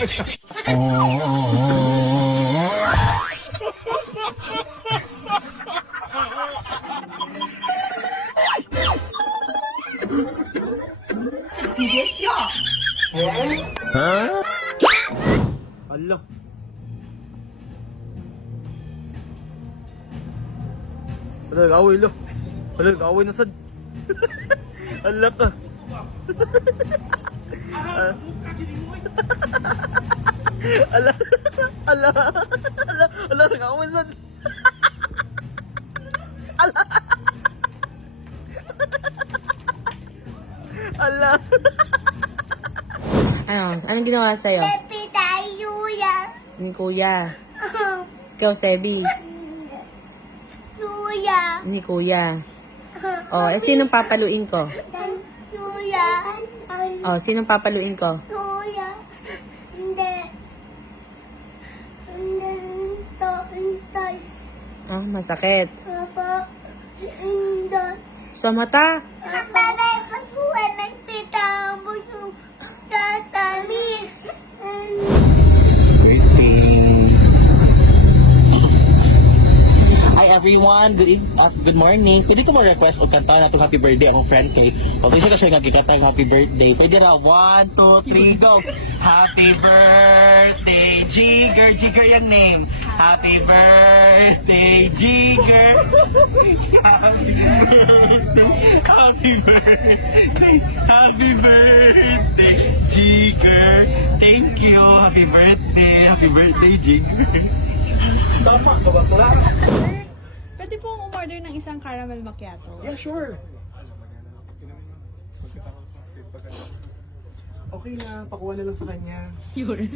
你别笑。 Alo. Alo, nag-away lo. Alo, nag-away na sad. Alo ka. Ala, ala, ala, ala, nag-away sad. Ala. Ala. Ano? Anong ginawa sa'yo? Pepe tayo yan. Ni Kuya. Ikaw, Sebi. Kuya. Ni Kuya. Oh, sinong papaluin ko? Kuya. Oh, sinong papaluin ko? Kuya. Hindi. Hindi. Intas. Oh, masakit. Papa. Indas. Sa mata. Papa, pagkuha nagpita mo yung tatami. Hi everyone, good morning. Pwede ko ma-request o kanta na itong happy birthday akong friend kay. Pwede siya nga kikanta ng happy birthday. Pwede ra, 1, 2, 3, go! Happy birthday, Jigger! Jigger yung name. Happy birthday, Jigger! Happy birthday! Happy birthday, Jigger! Thank you! Happy birthday, Jigger! Tama, kabatulan. Pwede pong umorder ng isang caramel macchiato. Yeah, sure. Okay na, pakuha na lang sa kanya. Yun.